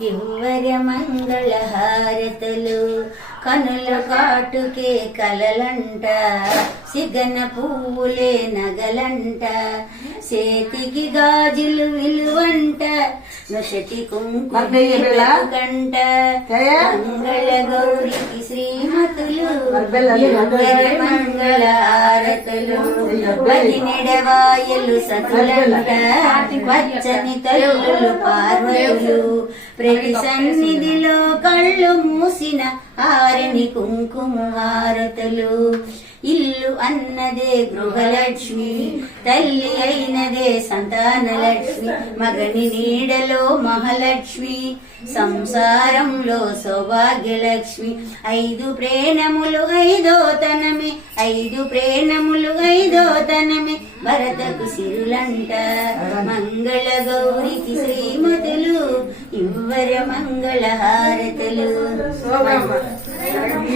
ఇవ్వర మంగళ హారతలు కనుల కాటుకే కలలంట సిగన పువ్వులే నగలంట చేతికి గాజులు విలువంట నొసటి కుంకుమంట మంగళ గౌరికి శ్రీమతులు మంగళ హారతలు పదినెడవాయలు సతులంట పచ్చని తల్లులు పార్వతులు ప్రతి సన్నిధిలో కళ్ళు మూసిన ఆరని కుంకుమ హారతలు ఇల్లు అన్నదే గృహలక్ష్మి తల్లి అయినదే సంతాన లక్ష్మి మగని నీడలో మహాలక్ష్మి సంసారంలో సౌభాగ్యలక్ష్మి ఐదు ప్రేణములు ఐదో తనమే ఐదు ప్రేణములు ఐదో తనమే భరతకు సిరులంట మంగళ గౌరికి శ్రీమతులు ఇవ్వర మంగళ హారతలు